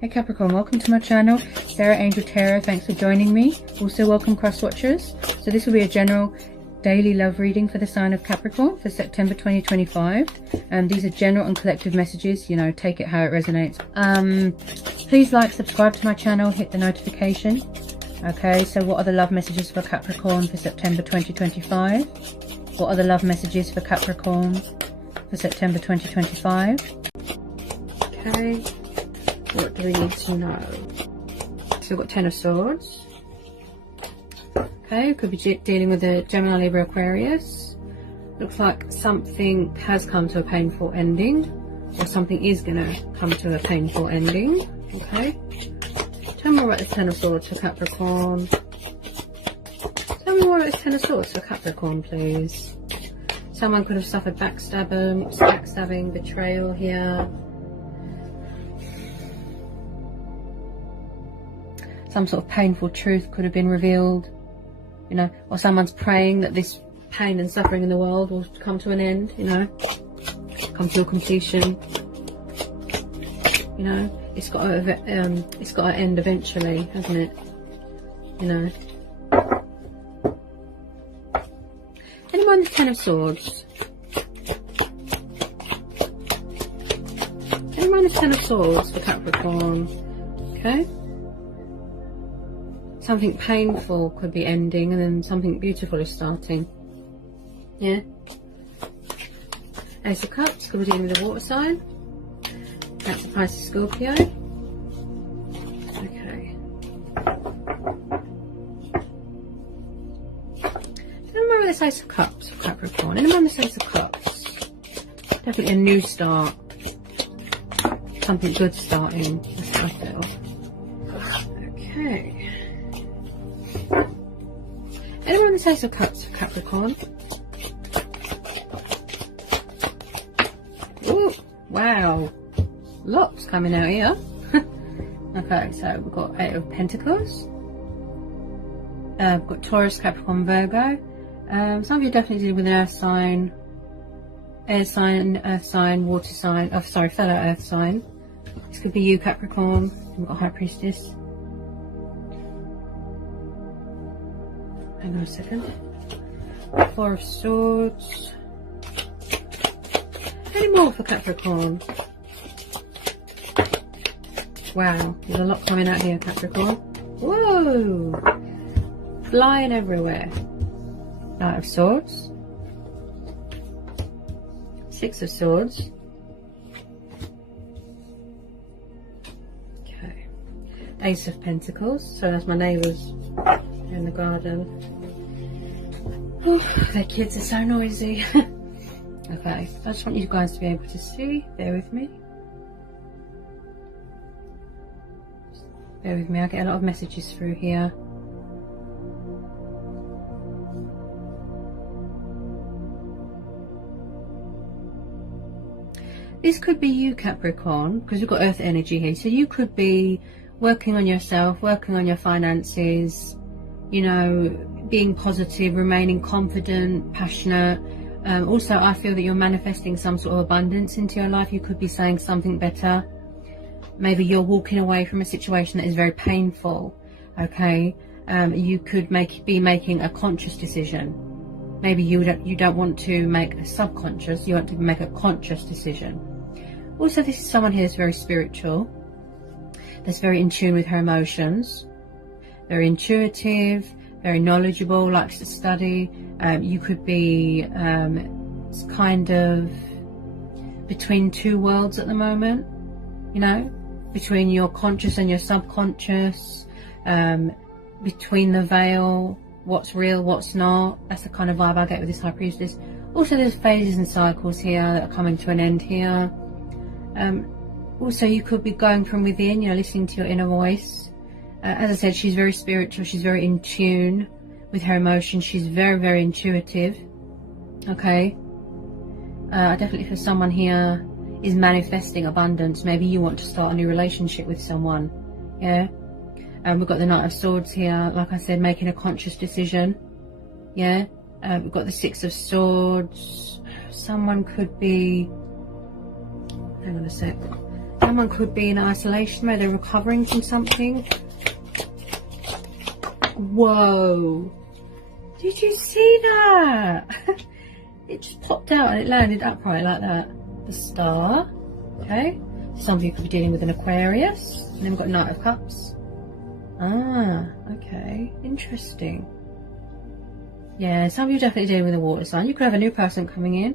Hey Capricorn, welcome to my channel, Sarah Angel Tarot. Thanks for joining me. Also welcome cross watchers. So this will be a general daily love reading for the sign of Capricorn for September 2025. These are general and collective messages, you know, take it how it resonates. Please like, subscribe to my channel, hit the notification. Okay, so what are the love messages for Capricorn for September 2025? What are the love messages for Capricorn for September 2025? Okay. What do we need to know? So we've got Ten of Swords. Okay, could be dealing with a Gemini, Libra, Aquarius. Looks like something has come to a painful ending, or something is going to come to a painful ending. Okay. Tell me more about the Ten of Swords for Capricorn. Tell me more about the Ten of Swords for Capricorn, please. Someone could have suffered backstabbing, betrayal here. Some sort of painful truth could have been revealed, you know, or someone's praying that this pain and suffering in the world will come to an end, you know, come to a completion. You know, it's got to end eventually, hasn't it? You know. Anyone with Ten of Swords? Anyone with Ten of Swords for Capricorn? Okay. Something painful could be ending and then something beautiful is starting. Yeah. Ace of Cups could be dealing with a water sign. That's a Pisces, Scorpio. Okay. Remember this Ace of Cups for Capricorn. Remember this Ace of Cups. Definitely a new start. Something good starting. That's what I feel. Okay. Anyone with Ace of Cups for Capricorn? Ooh, wow. Lots coming out here. Okay, so we've got Eight of Pentacles. We've got Taurus, Capricorn, Virgo. Some of you definitely dealing with an earth sign, air sign, earth sign, water sign. Oh, sorry, fellow earth sign. This could be you, Capricorn. We've got High Priestess. Hang on a second. Four of Swords. Any more for Capricorn? Wow, there's a lot coming out here, Capricorn. Whoa! Flying everywhere. Knight of Swords. Six of Swords. Okay. Ace of Pentacles. So that's my neighbours in the garden. Oh, their kids are so noisy. Okay, I just want you guys to be able to see. Bear with me. Bear with me, I get a lot of messages through here. This could be you, Capricorn, because we've got earth energy here. So you could be working on yourself, working on your finances, you know, being positive, remaining confident, passionate. Also, I feel that you're manifesting some sort of abundance into your life. You could be saying something better. Maybe you're walking away from a situation that is very painful. Okay, you could be making a conscious decision. Maybe you don't want to make a subconscious. You want to make a conscious decision. Also, this is someone here that's very spiritual, that's very in tune with her emotions, very intuitive, very knowledgeable, likes to study. You could be kind of between two worlds at the moment, you know, between your conscious and your subconscious, between the veil, what's real, what's not. That's the kind of vibe I get with this High Priestess. Also, there's phases and cycles here that are coming to an end here. Also, you could be going from within, you know, listening to your inner voice. As I said, she's very spiritual. She's very in tune with her emotions. She's very, very intuitive. Okay. I definitely feel someone here is manifesting abundance. Maybe you want to start a new relationship with someone. Yeah. We've got the Knight of Swords here. Like I said, making a conscious decision. Yeah. We've got the Six of Swords. Someone could be... Hang on a sec. Someone could be in isolation where they're recovering from something. Whoa. Did you see that? It just popped out and it landed upright like that. The Star. Okay. Some of you could be dealing with an Aquarius. And then we've got Knight of Cups. Ah, okay. Interesting. Yeah, some of you are definitely dealing with a water sign. You could have a new person coming in.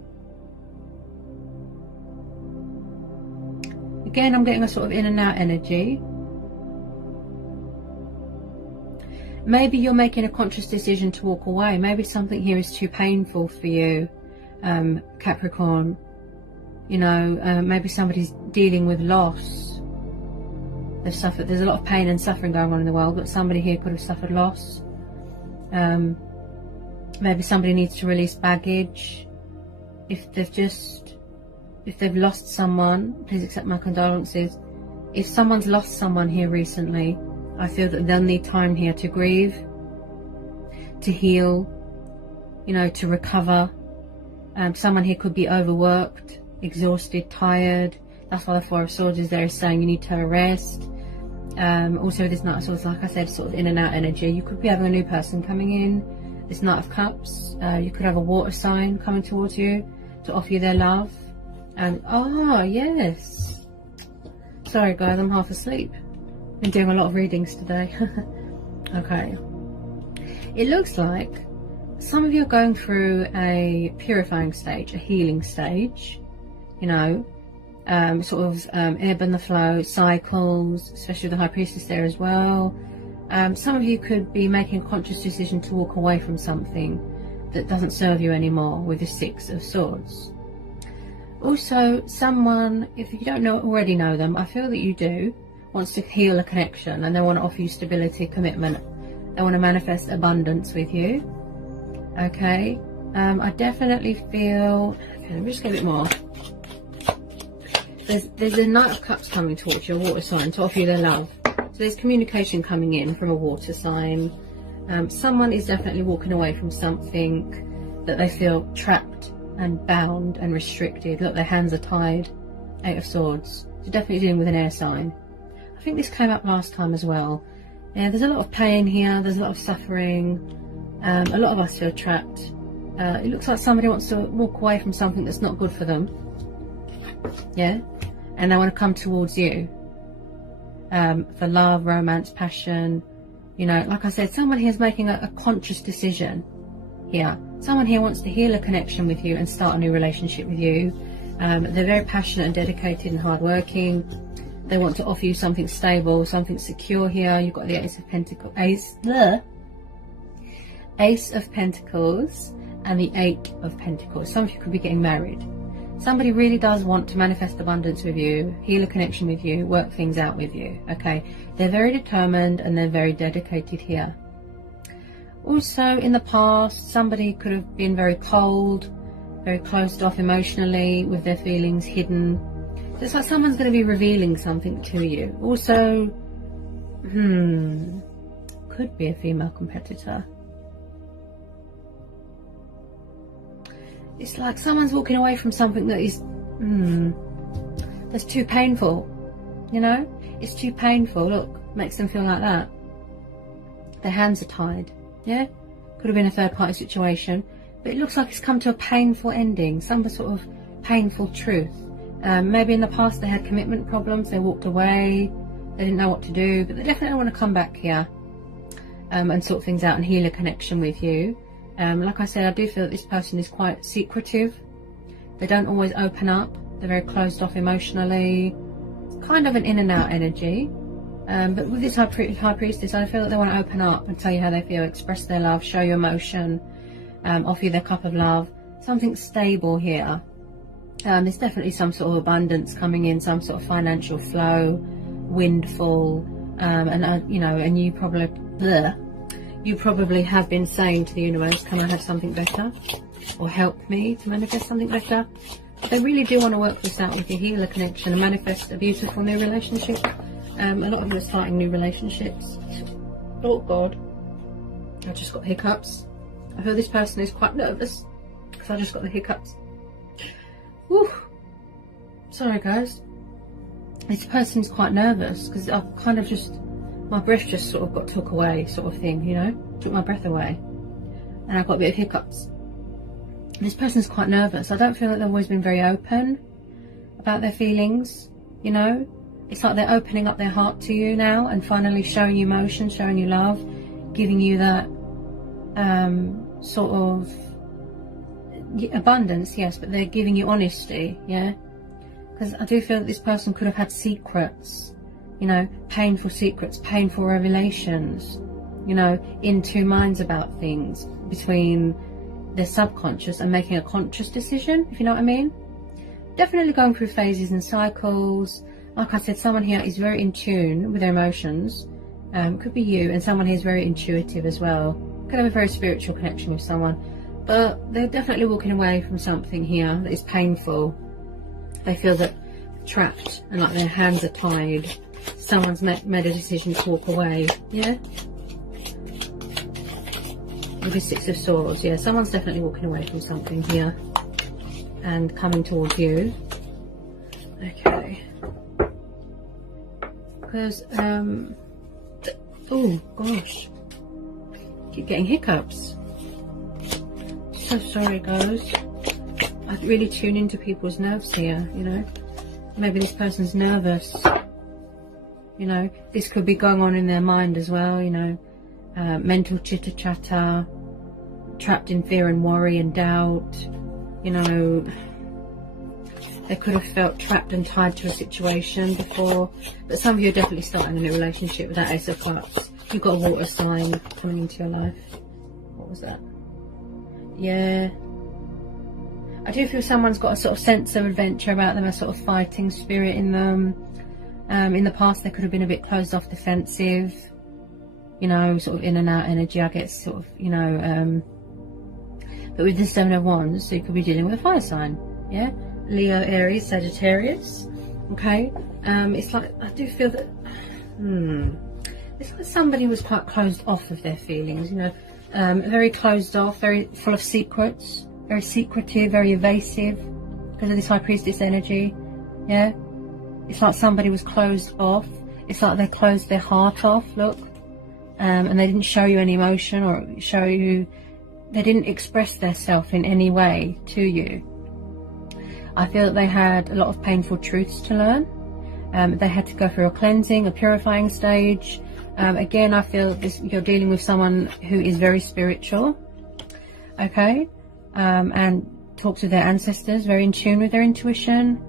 Again, I'm getting a sort of in and out energy. Maybe you're making a conscious decision to walk away. Maybe something here is too painful for you, Capricorn. You know, maybe somebody's dealing with loss. They've suffered. There's a lot of pain and suffering going on in the world, but somebody here could have suffered loss. Maybe somebody needs to release baggage. If they've lost someone, please accept my condolences. If someone's lost someone here recently, I feel that they'll need time here to grieve, to heal, you know, to recover. Someone here could be overworked, exhausted, tired. That's why the Four of Swords is there, saying you need to have a rest. Also, this Knight of Swords, like I said, sort of in and out energy. You could be having a new person coming in. This Knight of Cups, you could have a water sign coming towards you to offer you their love. And oh yes, sorry guys, I'm half asleep. Been doing a lot of readings today. Okay, it looks like some of you are going through a purifying stage, a healing stage, you know, sort of ebb and the flow cycles, especially with the High Priestess there as well. Some of you could be making a conscious decision to walk away from something that doesn't serve you anymore with the Six of Swords. Also, someone, if you don't already know them, I feel that you do, wants to heal a connection and they want to offer you stability, commitment. They want to manifest abundance with you. Okay, I definitely feel, okay, let me just get a bit more. There's a Knight of Cups coming towards you, a water sign, to offer you their love. So there's communication coming in from a water sign. Someone is definitely walking away from something that they feel trapped and bound and restricted. Look, their hands are tied. Eight of Swords. So definitely dealing with an air sign. I think this came up last time as well. Yeah, there's a lot of pain here. There's a lot of suffering. A lot of us feel trapped. It looks like somebody wants to walk away from something that's not good for them. Yeah, and they want to come towards you for love, romance, passion. You know, like I said, someone here is making a conscious decision here. Someone here wants to heal a connection with you and start a new relationship with you. They're very passionate and dedicated and hardworking. They want to offer you something stable, something secure here. You've got the Ace of Pentacles, Ace of Pentacles and the Eight of Pentacles. Some of you could be getting married. Somebody really does want to manifest abundance with you, heal a connection with you, work things out with you. Okay, they're very determined and they're very dedicated here. Also, in the past, somebody could have been very cold, very closed off emotionally, with their feelings hidden. So it's like someone's going to be revealing something to you. Also, could be a female competitor. It's like someone's walking away from something that is, that's too painful. You know, it's too painful. Look, makes them feel like that. Their hands are tied. Yeah, could have been a third-party situation, but it looks like it's come to a painful ending, some sort of painful truth. Maybe in the past they had commitment problems, they walked away, they didn't know what to do, but they definitely want to come back here and sort things out and heal a connection with you. Like I said, I do feel that this person is quite secretive. They don't always open up. They're very closed off emotionally, kind of an in and out energy. But with this High Priestess, I feel that they want to open up and tell you how they feel, express their love, show you emotion, offer you their cup of love. Something stable here. There's definitely some sort of abundance coming in, some sort of financial flow, windfall, and you know, and you probably have been saying to the universe, can I have something better, or help me to manifest something better. They really do want to work this out with you, heal a connection and manifest a beautiful new relationship. A lot of them are starting new relationships. Oh God, I just got hiccups. I feel this person is quite nervous because I just got the hiccups. Whew. Sorry guys. this person's quite nervous because I kind of just, my breath just sort of got took away, sort of thing, you know, took my breath away, and I got a bit of hiccups. This person's quite nervous. I don't feel like they've always been very open about their feelings, you know. It's like they're opening up their heart to you now and finally showing you emotion, showing you love, giving you that sort of abundance, yes, but they're giving you honesty, yeah. Because I do feel that this person could have had secrets, you know, painful secrets, painful revelations, you know, in two minds about things, between their subconscious and making a conscious decision, if you know what I mean. Definitely going through phases and cycles. Like I said, someone here is very in tune with their emotions. Could be you, and someone here is very intuitive as well. Could have a very spiritual connection with someone, but they're definitely walking away from something here that is painful. They feel that trapped and like their hands are tied. Someone's made a decision to walk away, yeah. With the Six of Swords, yeah, someone's definitely walking away from something here and coming towards you. Okay. Because, oh gosh, keep getting hiccups. So sorry, guys. I really tune into people's nerves here, you know. Maybe this person's nervous, you know. This could be going on in their mind as well, you know. Mental chitter chatter, trapped in fear and worry and doubt, you know. They could have felt trapped and tied to a situation before, but some of you are definitely starting a new relationship with that Ace of Cups. You've got a water sign coming into your life. What was that? Yeah. I do feel someone's got a sort of sense of adventure about them, a sort of fighting spirit in them. In the past, they could have been a bit closed off, defensive, you know, sort of in and out energy, I guess, sort of, you know. But with the Seven of Wands, so you could be dealing with a fire sign, yeah? Leo, Aries, Sagittarius, okay? It's like, I do feel that, it's like somebody was quite closed off of their feelings, you know, very closed off, very full of secrets, very secretive, very evasive, because of this High Priestess energy, yeah? It's like somebody was closed off. It's like they closed their heart off, look, and they didn't show you any emotion or show you, they didn't express themselves in any way to you. I feel that they had a lot of painful truths to learn. They had to go through a cleansing, a purifying stage. Again, I feel this, you're dealing with someone who is very spiritual, okay, and talks to their ancestors, very in tune with their intuition.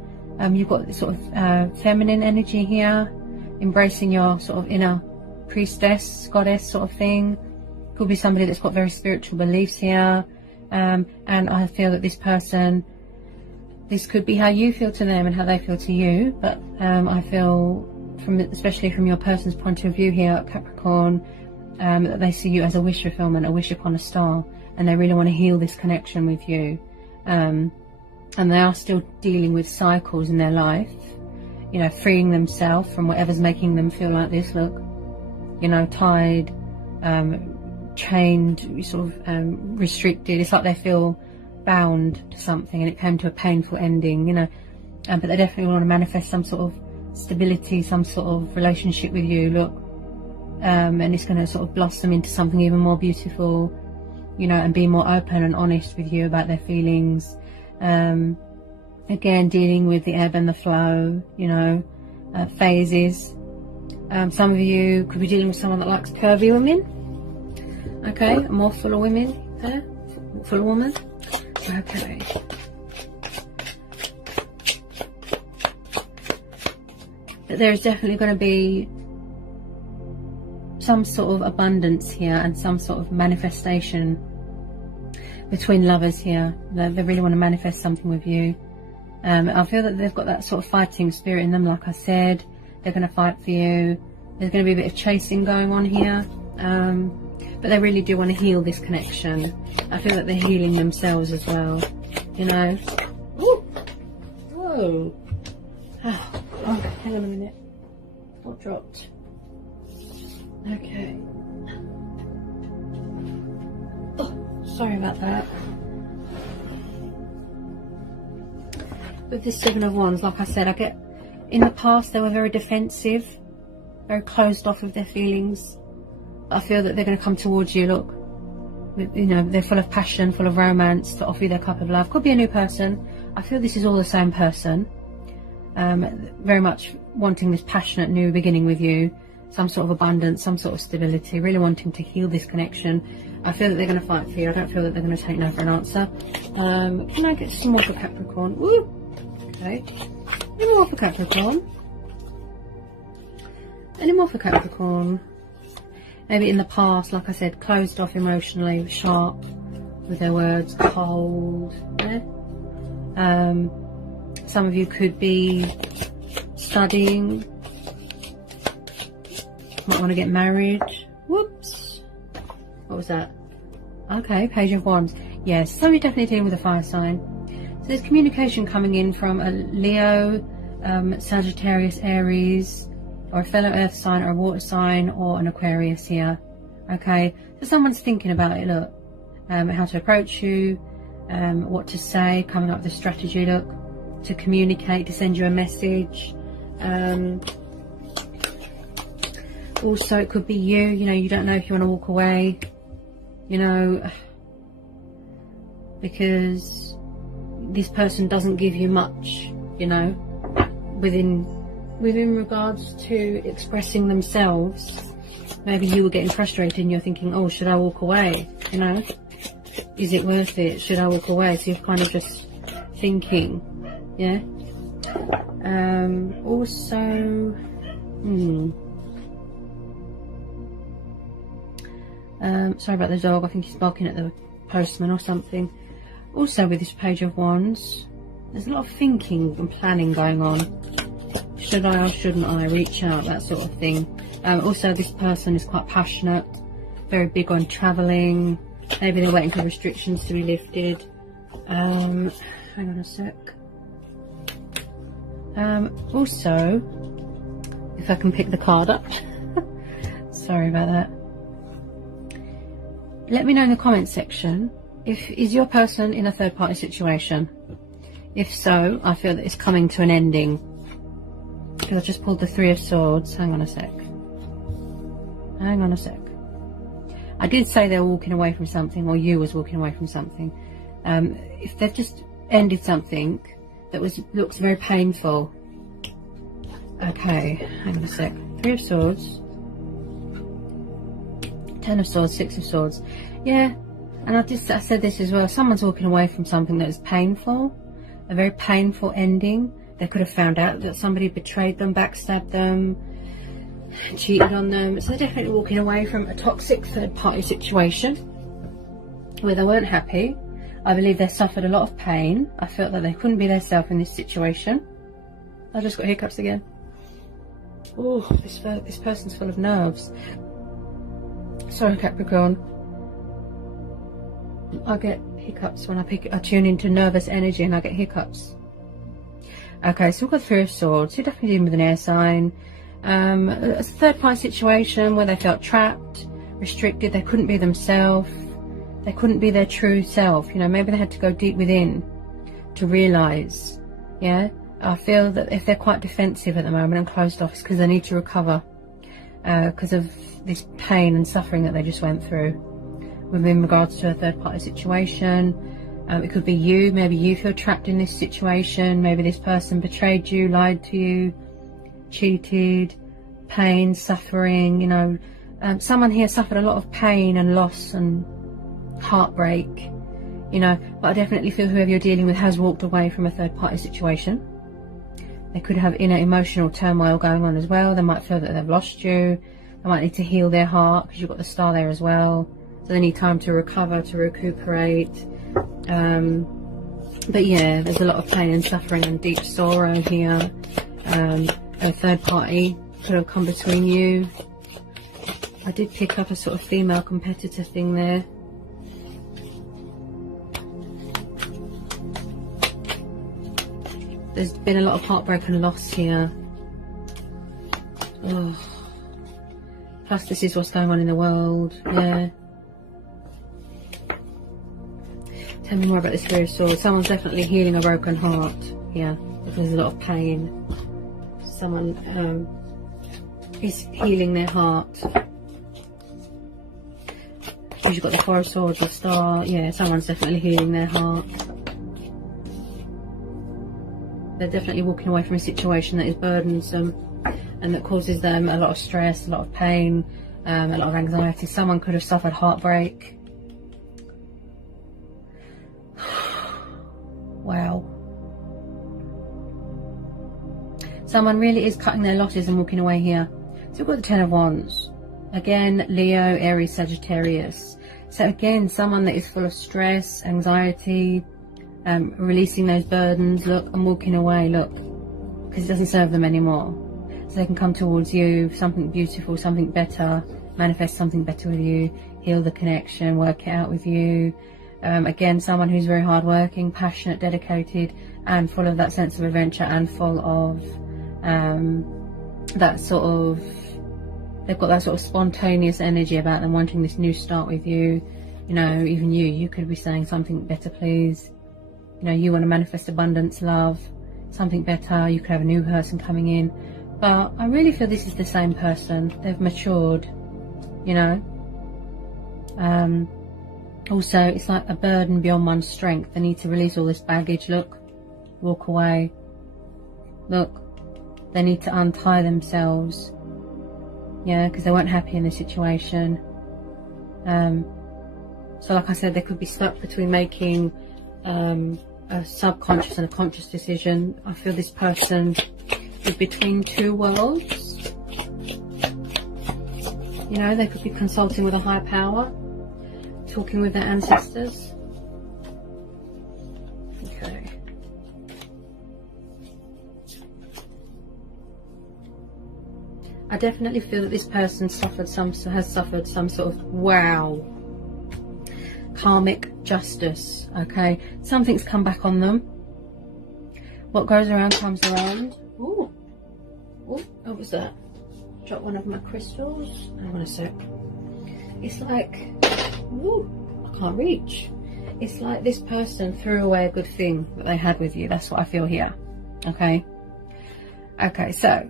You've got this sort of feminine energy here, embracing your sort of inner priestess, goddess sort of thing. Could be somebody that's got very spiritual beliefs here. And I feel that this person, this could be how you feel to them and how they feel to you, but I feel, especially from your person's point of view here, Capricorn, that they see you as a wish fulfillment, a wish upon a star, and they really want to heal this connection with you. And they are still dealing with cycles in their life, you know, freeing themselves from whatever's making them feel like this, look, you know, tied, chained, sort of restricted. It's like they feel bound to something and it came to a painful ending, you know, but they definitely want to manifest some sort of stability, some sort of relationship with you, look, and it's going to sort of blossom into something even more beautiful, you know, and be more open and honest with you about their feelings. Again, dealing with the ebb and the flow, you know, phases. Some of you could be dealing with someone that likes curvy women, okay, more fuller women there, fuller woman. Okay. But there's definitely going to be some sort of abundance here and some sort of manifestation between lovers here. They really want to manifest something with you. I feel that they've got that sort of fighting spirit in them, like I said. They're going to fight for you. There's going to be a bit of chasing going on here. But they really do want to heal this connection. I feel that they're healing themselves as well, you know. Ooh. Whoa. Oh, hang on a minute. What dropped? Okay. Oh, sorry about that. With this Seven of Wands, like I said, I get In the past, they were very defensive, very closed off of their feelings. I feel that they're going to come towards you, look. You know, they're full of passion, full of romance, to offer you their cup of love. Could be a new person. I feel this is all the same person. Very much wanting this passionate new beginning with you. Some sort of abundance, some sort of stability. Really wanting to heal this connection. I feel that they're going to fight for you. I don't feel that they're going to take no for an answer. Can I get some more for Capricorn? Woo! Okay. Any more for Capricorn? Any more for Capricorn? Maybe in the past, like I said, closed off emotionally, sharp with their words, cold. Yeah? Some of you could be studying, might want to get married. Whoops. What was that? Okay, Page of Wands. Yes, so you're definitely dealing with a fire sign. So there's communication coming in from a Leo, Sagittarius, Aries, or a fellow earth sign, or a water sign, or an Aquarius here. Okay, so someone's thinking about it, look, how to approach you, what to say, coming up with a strategy, look, to communicate, to send you a message. Also, it could be you, you know, you don't know if you want to walk away, you know, because this person doesn't give you much, you know, within regards to expressing themselves. Maybe you were getting frustrated and you're thinking, oh, should I walk away? You know, is it worth it? Should I walk away? So you're kind of just thinking, yeah. Also, sorry about the dog. I think he's barking at the postman or something. Also, with this Page of Wands, there's a lot of thinking and planning going on. Should I or shouldn't I reach out, that sort of thing. Also, this person is quite passionate, very big on travelling. Maybe they're waiting for restrictions to be lifted. Hang on a sec. Also, if I can pick the card up. Sorry about that. Let me know in the comments section, is your person in a third party situation? If so, I feel that it's coming to an ending. Because I just pulled the Three of Swords. Hang on a sec. Hang on a sec. I did say they were walking away from something, or you was walking away from something. If they've just ended something that looks very painful. Okay, hang on a sec. Three of Swords. Ten of Swords, Six of Swords. Yeah, and I said this as well. Someone's walking away from something that is painful. A very painful ending. They could have found out that somebody betrayed them, backstabbed them, cheated on them. So they're definitely walking away from a toxic third party situation where they weren't happy. I believe they suffered a lot of pain. I felt that they couldn't be themselves in this situation. I just got hiccups again. Oh, this person's full of nerves. Sorry, Capricorn. I get hiccups when I tune into nervous energy and I get hiccups. Okay, so we've got Three of Swords. You're definitely dealing with an air sign. A third party situation where they felt trapped, restricted. They couldn't be themselves. They couldn't be their true self. You know, maybe they had to go deep within to realise. Yeah, I feel that if they're quite defensive at the moment and closed off, it's because they need to recover because of this pain and suffering that they just went through. Within regards to a third party situation. It could be you. Maybe you feel trapped in this situation. Maybe this person betrayed you, lied to you, cheated, pain, suffering. You know, someone here suffered a lot of pain and loss and heartbreak. You know, but I definitely feel whoever you're dealing with has walked away from a third party situation. They could have inner emotional turmoil going on as well. They might feel that they've lost you. They might need to heal their heart because you've got the Star there as well. So they need time to recover, to recuperate. But yeah, there's a lot of pain and suffering and deep sorrow here. A third party could have come between you. I did pick up a sort of female competitor thing there. There's been a lot of heartbreak and loss here. Oh. Plus this is what's going on in the world. Yeah. Tell me more about this Three of Swords. Someone's definitely healing a broken heart here. There's a lot of pain. Someone is healing their heart. You've got the Four of Swords, the Star. Yeah, someone's definitely healing their heart. They're definitely walking away from a situation that is burdensome and that causes them a lot of stress, a lot of pain, a lot of anxiety. Someone could have suffered heartbreak. Wow. Someone really is cutting their losses and walking away here. So we've got the Ten of Wands. Again, Leo, Aries, Sagittarius. So again, someone that is full of stress, anxiety, releasing those burdens, look, and walking away, look, because it doesn't serve them anymore. So they can come towards you, something beautiful, something better, manifest something better with you, heal the connection, work it out with you. Again, someone who's very hardworking, passionate, dedicated, and full of that sense of adventure, and full of that sort of, they've got that sort of spontaneous energy about them, wanting this new start with you. You know, even you could be saying something better, please. You know, you want to manifest abundance, love, something better. You could have a new person coming in. But I really feel this is the same person. They've matured, you know. Also, it's like a burden beyond one's strength. They need to release all this baggage. Look, walk away. Look, they need to untie themselves. Yeah, because they weren't happy in this situation. So like I said, they could be stuck between making a subconscious and a conscious decision. I feel this person is between two worlds. You know, they could be consulting with a higher power, talking with their ancestors. Okay. I definitely feel that this person has suffered some sort of, wow, karmic justice. Okay, something's come back on them. What goes around comes around. Ooh, ooh, what was that? Drop one of my crystals. Hang on a sec. It's like, ooh, I can't reach. It's like this person threw away a good thing that they had with you. That's what I feel here. Okay. Okay, so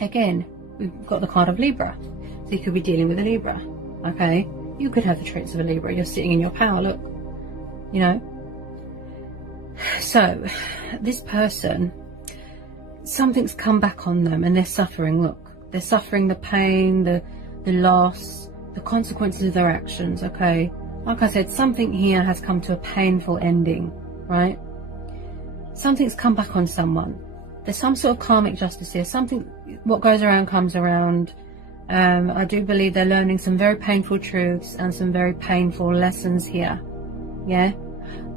again, we've got the card of Libra. So you could be dealing with a Libra. Okay. You could have the traits of a Libra. You're sitting in your power, look. You know. So, this person, something's come back on them and they're suffering, look. They're suffering the pain, the loss, the consequences of their actions, okay? Like I said, something here has come to a painful ending, right? Something's come back on someone. There's some sort of karmic justice here. Something, what goes around comes around. I do believe they're learning some very painful truths and some very painful lessons here. Yeah.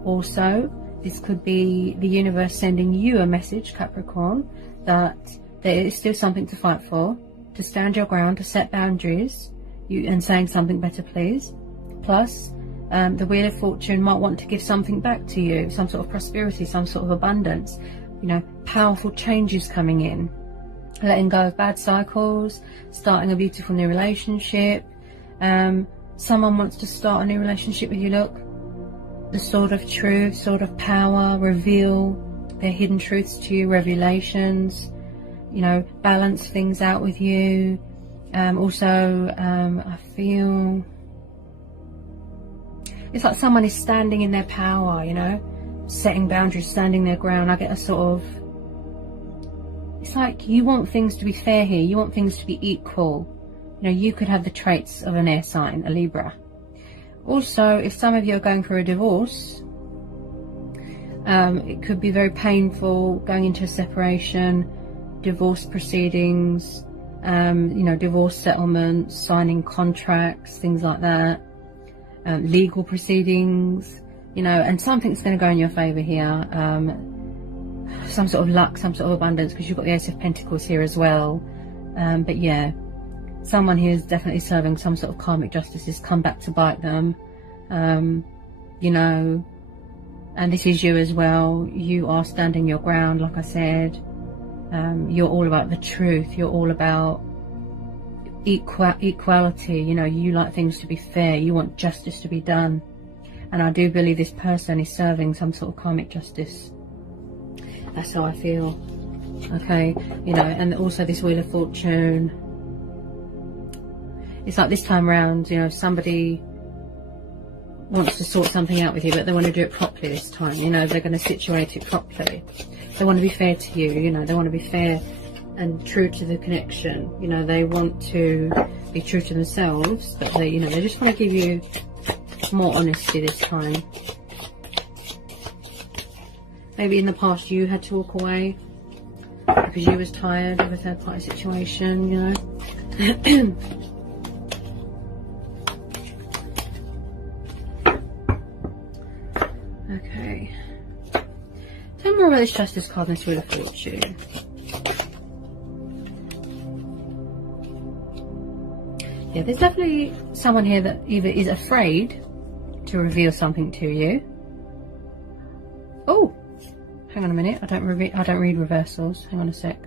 Also, this could be the universe sending you a message, Capricorn, that there is still something to fight for, to stand your ground, to set boundaries, and saying something better, please. Plus, the Wheel of Fortune might want to give something back to you, some sort of prosperity, some sort of abundance. You know, powerful changes coming in. Letting go of bad cycles, starting a beautiful new relationship. Someone wants to start a new relationship with you, look. The Sword of Truth, Sword of Power, reveal their hidden truths to you, revelations, you know, balance things out with you. Also, I feel it's like someone is standing in their power, you know, setting boundaries, standing their ground. I get a sort of, it's like you want things to be fair here. You want things to be equal. You know, you could have the traits of an air sign, a Libra. Also, if some of you are going through a divorce, it could be very painful, going into a separation, divorce proceedings, you know, divorce settlements, signing contracts, things like that, legal proceedings, you know, and something's going to go in your favour here. Some sort of luck, some sort of abundance, because you've got the Ace of Pentacles here as well. But yeah, someone here is definitely serving some sort of karmic justice has come back to bite them. You know, and this is you as well. You are standing your ground, like I said. You're all about the truth. You're all about equality. You know, you like things to be fair. You want justice to be done. And I do believe this person is serving some sort of karmic justice. That's how I feel. Okay, you know, and also this Wheel of Fortune. It's like this time around, you know, somebody wants to sort something out with you, but they want to do it properly this time. You know, they're going to situate it properly. They want to be fair to you, you know, they want to be fair and true to the connection. You know, they want to be true to themselves, but they, you know, they just want to give you more honesty this time. Maybe in the past you had to walk away because you was tired of a third party situation, you know. Okay. Tell me more about this Justice card and this Wheel of Fortune. Yeah, there's definitely someone here that either is afraid to reveal something to you. Oh, hang on a minute. I don't read reversals. Hang on a sec.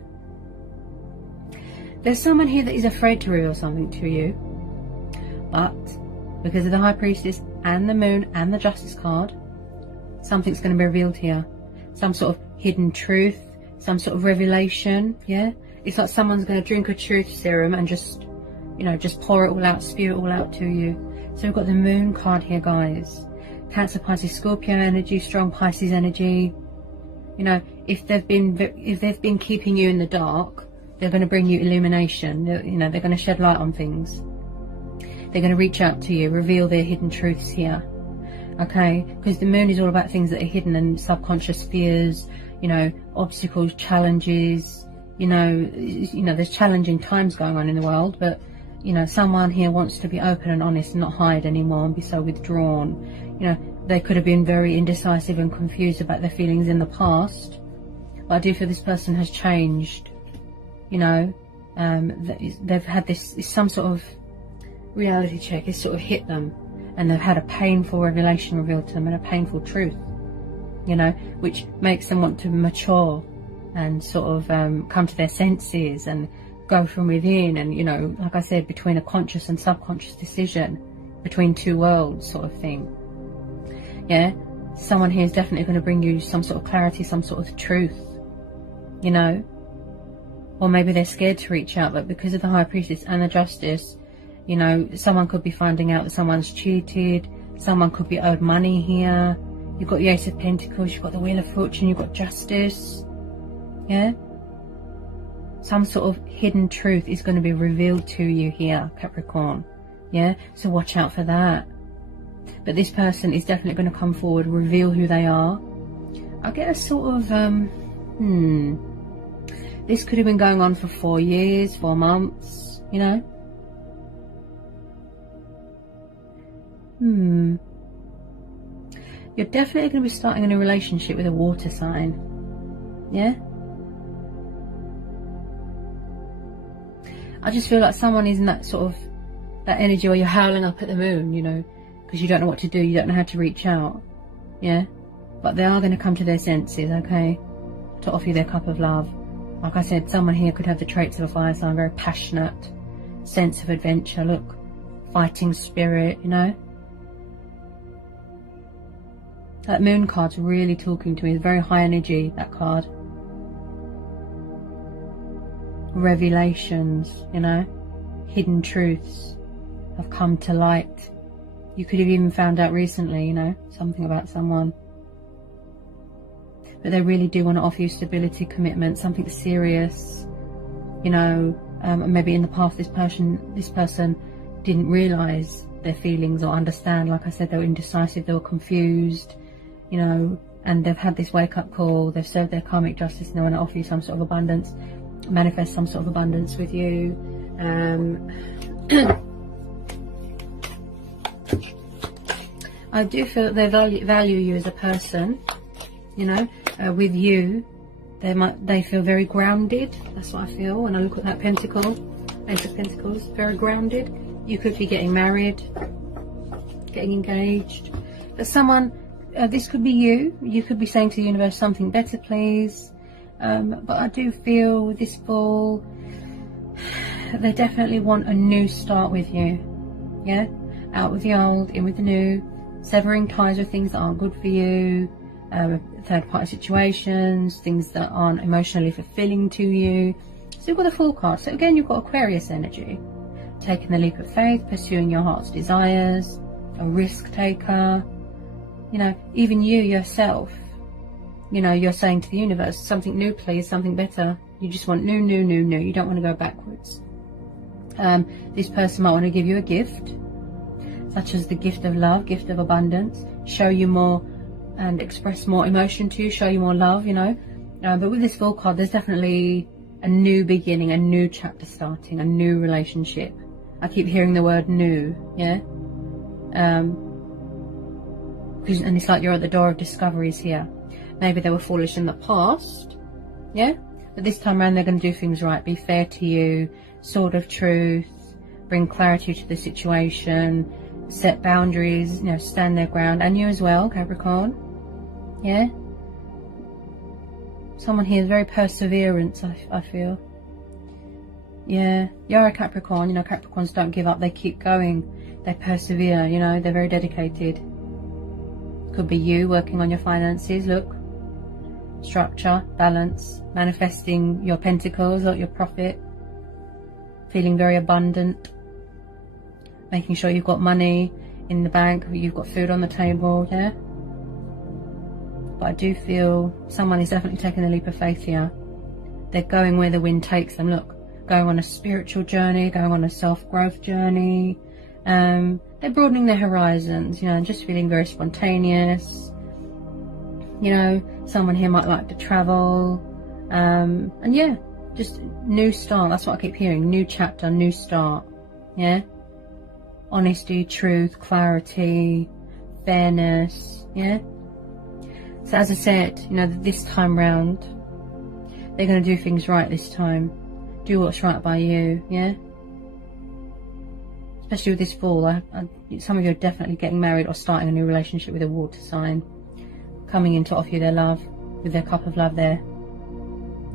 There's someone here that is afraid to reveal something to you, but because of the High Priestess and the Moon and the Justice card, something's going to be revealed here. Some sort of hidden truth, some sort of revelation. Yeah, it's like someone's going to drink a truth serum and just, you know, just pour it all out, spew it all out to you. So we've got the Moon card here, guys. Cancer, Pisces, Scorpio energy, strong Pisces energy. You know, if they've been keeping you in the dark, they're going to bring you illumination. You know, they're going to shed light on things. They're going to reach out to you, reveal their hidden truths here. Okay, because the Moon is all about things that are hidden and subconscious fears. You know, obstacles, challenges. You know, there's challenging times going on in the world, but you know, someone here wants to be open and honest and not hide anymore and be so withdrawn. You know, they could have been very indecisive and confused about their feelings in the past, but I do feel this person has changed. You know, they've had this, some sort of reality check. It's sort of hit them, and they've had a painful revelation revealed to them and a painful truth, you know, which makes them want to mature and sort of come to their senses and go from within. And, you know, like I said, between a conscious and subconscious decision, between two worlds sort of thing. Yeah, someone here is definitely going to bring you some sort of clarity, some sort of truth, you know. Or maybe they're scared to reach out, but because of the High Priestess and the Justice, you know, someone could be finding out that someone's cheated, someone could be owed money here. You've got the Ace of Pentacles, you've got the Wheel of Fortune, you've got Justice. Yeah, some sort of hidden truth is going to be revealed to you here, Capricorn. Yeah, so watch out for that. But this person is definitely going to come forward, reveal who they are. I get a sort of this could have been going on for 4 years, 4 months, you know. You're definitely going to be starting in a relationship with a water sign. Yeah, I just feel like someone is in that sort of, that energy where you're howling up at the moon, you know, because you don't know what to do, you don't know how to reach out. Yeah, but they are going to come to their senses, okay, to offer you their cup of love. Like I said, someone here could have the traits of a fire sign, very passionate, sense of adventure, look, fighting spirit, you know. That Moon card's really talking to me. It's very high energy, that card. Revelations, you know, hidden truths have come to light. You could have even found out recently, you know, something about someone. But they really do want to offer you stability, commitment, something serious, you know. Maybe in the past this person didn't realise their feelings or understand. Like I said, they were indecisive, they were confused, you know, and they've had this wake-up call, they've served their karmic justice, and they want to offer you some sort of abundance, manifest some sort of abundance with you. I do feel they value you as a person, you know. With you, they feel very grounded. That's what I feel when I look at that pentacle, Ace of Pentacles, very grounded. You could be getting married, getting engaged. But someone, this could be you. You could be saying to the universe, something better, please. But I do feel with this ball, they definitely want a new start with you. Yeah, out with the old, in with the new, severing ties with things that aren't good for you. third-party situations, things that aren't emotionally fulfilling to you. So you've got the Fool card. So again, you've got Aquarius energy. Taking the leap of faith, pursuing your heart's desires, a risk taker. You know, even you yourself, you know, you're saying to the universe, something new please, something better. You just want new. You don't want to go backwards. This person might want to give you a gift, such as the gift of love, gift of abundance, show you more and express more emotion to you, show you more love, you know. But with this Fool card, there's definitely a new beginning, a new chapter starting, a new relationship. I keep hearing the word new, yeah. And it's like you're at the door of discoveries here. Maybe they were foolish in the past, yeah. But this time around, they're going to do things right, be fair to you, sword of truth, bring clarity to the situation, set boundaries, you know, stand their ground. And you as well, Capricorn, yeah. Someone here is very perseverance, I feel. Yeah, you're a Capricorn. You know, Capricorns don't give up. They keep going. They persevere, you know. They're very dedicated. Could be you working on your finances. Look. Structure, balance, manifesting your pentacles, or your profit. Feeling very abundant. Making sure you've got money in the bank. You've got food on the table, yeah. But I do feel someone is definitely taking a leap of faith here. They're going where the wind takes them. Look. Going on a spiritual journey, going on a self-growth journey. They're broadening their horizons, you know, and just feeling very spontaneous. You know, someone here might like to travel. And yeah, just new start. That's what I keep hearing. New chapter, new start. Yeah. Honesty, truth, clarity, fairness. Yeah. So as I said, you know, this time round, they're going to do things right this time. Do what's right by you, yeah? Especially with this Fool, some of you are definitely getting married or starting a new relationship with a water sign. Coming in to offer you their love, with their cup of love there.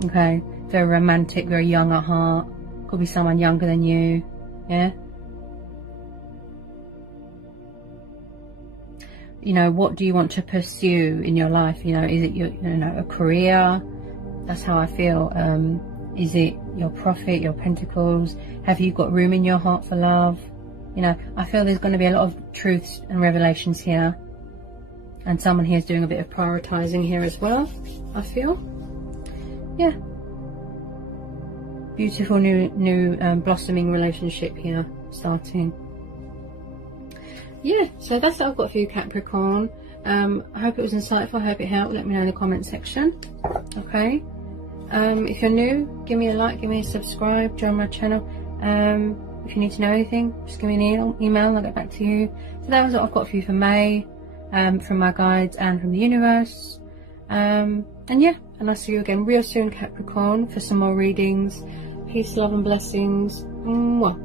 Okay, very romantic, very young at heart. Could be someone younger than you, yeah? You know, what do you want to pursue in your life? You know, is it your, you know, a career? That's how I feel. Is it your profit, your pentacles? Have you got room in your heart for love? You know, I feel there's going to be a lot of truths and revelations here. And someone here is doing a bit of prioritizing here as well, I feel. Yeah. Beautiful new blossoming relationship here starting. Yeah, so that's what I've got for you, Capricorn. I hope it was insightful. I hope it helped. Let me know in the comment section. Okay. If you're new, give me a like, give me a subscribe, join my channel. If you need to know anything, just give me an email and I'll get back to you. So that was what I've got for you for May, from my guides and from the universe. And yeah, and I'll see you again real soon, Capricorn, for some more readings. Peace, love and blessings. Mwah.